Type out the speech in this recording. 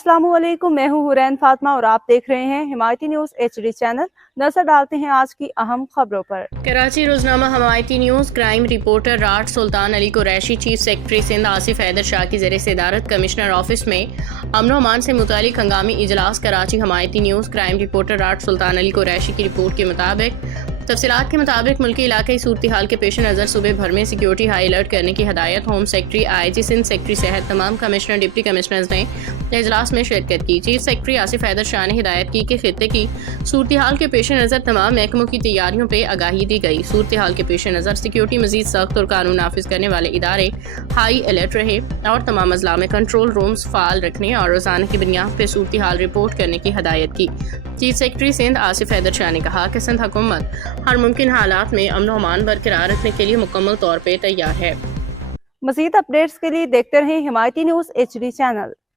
अस्सलाम वालेकुम, मैं हूँ हुरैन फातिमा और आप देख रहे हैं हिमायती न्यूज़ HD चैनल। नजर डालते हैं आज की अहम खबरों पर। कराची रोजनामा हिमायती न्यूज़ क्राइम रिपोर्टर राट सुल्तान अली कुरैशी चीफ सेक्रेटरी सिंध आसिफ हैदर शाह की ज़रिए सदारत कमिश्नर ऑफिस में अमन अमान से मुतालिक हंगामी इजलास। Karachi Himayati news crime reporter राट सुल्तान अली कुरैशी की रिपोर्ट के मुताबिक तफसीलात के मुताबिक मुल्की इलाके सूरत हाल के पेश नज़र सुबह भर में सिक्योरिटी हाई अलर्ट करने की हदायत home secretary IG Sindh secretary सेहत तमाम कमिश्नर डिप्टी कमिश्नर्स ने इजलास में शिरकत की। चीफ सेक्रेटरी आसिफ हैदर शाह ने हिदायत की कि खित्ते की सूरत हाल के पेश नज़र तमाम महकमों की तैयारियों पर आगाही दी गई। सूरत हाल के पेश नज़र सिक्योरिटी मजीद सख्त और कानून नाफिज करने वाले इदारे हाई अलर्ट रहे और तमाम अजला में कंट्रोल रूम्स फाल रखने और रोजाना की बुनियाद पर सूरत हाल रिपोर्ट करने की हदायत की। चीफ सेक्रेटरी सिंध आसिफ हैदर शाह ने कहा कि सिंध हुकूमत हर मुमकिन हालात में अमन अमान बरकरार रखने के लिए मुकम्मल तौर पर तैयार है। मज़ीद अपडेट्स के लिए देखते रहें हिमायती न्यूज़ HD चैनल।